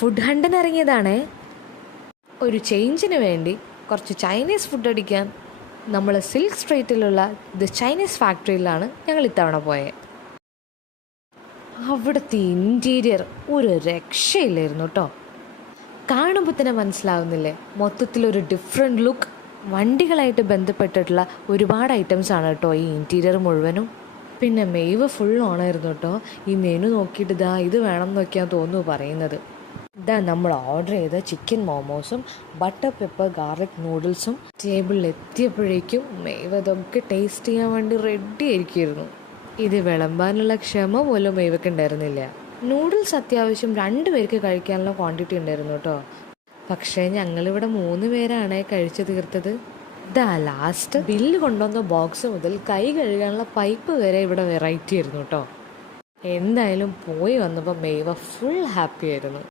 Food ഹണ്ടിന് ഇറങ്ങിയതാണേ. ഒരു ചേഞ്ചിന് വേണ്ടി കുറച്ച് ചൈനീസ് ഫുഡ് അടിക്കാൻ നമ്മൾ സിൽക്ക് സ്ട്രീറ്റിലുള്ള ദ ചൈനീസ് ഫാക്ടറിയിലാണ് ഞങ്ങൾ ഇത്തവണ പോയത്. അവിടുത്തെ ഇൻറ്റീരിയർ ഒരു രക്ഷയില്ലായിരുന്നു കേട്ടോ. കാണുമ്പോൾ തന്നെ മനസ്സിലാവുന്നില്ലേ, മൊത്തത്തിലൊരു ഡിഫറെൻറ്റ് ലുക്ക്. വണ്ടികളായിട്ട് ബന്ധപ്പെട്ടിട്ടുള്ള ഒരുപാട് ഐറ്റംസ് ആണ് കേട്ടോ ഈ ഇൻറ്റീരിയർ മുഴുവനും. പിന്നെ മെയ്വ് ഫുൾ ഓണായിരുന്നു കേട്ടോ. ഈ മെനു നോക്കിയിട്ട് ഇത് വേണം എന്നൊക്കെയാണ് തോന്നുന്നു പറയുന്നത്. നമ്മൾ ഓർഡർ ചെയ്ത ചിക്കൻ മോമോസും ബട്ടർ പെപ്പർ ഗാർലിക് നൂഡിൽസും ടേബിളിൽ എത്തിയപ്പോഴേക്കും മെയ്വ് അതൊക്കെ ടേസ്റ്റ് ചെയ്യാൻ വേണ്ടി റെഡി ആയിരിക്കുമായിരുന്നു. ഇത് വിളമ്പാനുള്ള ക്ഷമ പോലും മെയ്വയ്ക്ക് ഉണ്ടായിരുന്നില്ല. നൂഡിൽസ് അത്യാവശ്യം 2 പേർക്ക് കഴിക്കാനുള്ള ക്വാണ്ടിറ്റി ഉണ്ടായിരുന്നു കേട്ടോ. പക്ഷേ ഞങ്ങളിവിടെ 3 പേരാണ് കഴിച്ചു തീർത്തത്. ലാസ്റ്റ് ബില്ല് കൊണ്ടുവന്ന ബോക്സ് മുതൽ കൈ കഴുകാനുള്ള പൈപ്പ് വരെ ഇവിടെ വെറൈറ്റി ആയിരുന്നു കേട്ടോ. എന്തായാലും പോയി വന്നപ്പോൾ മെയ്വ ഫുൾ ഹാപ്പി ആയിരുന്നു.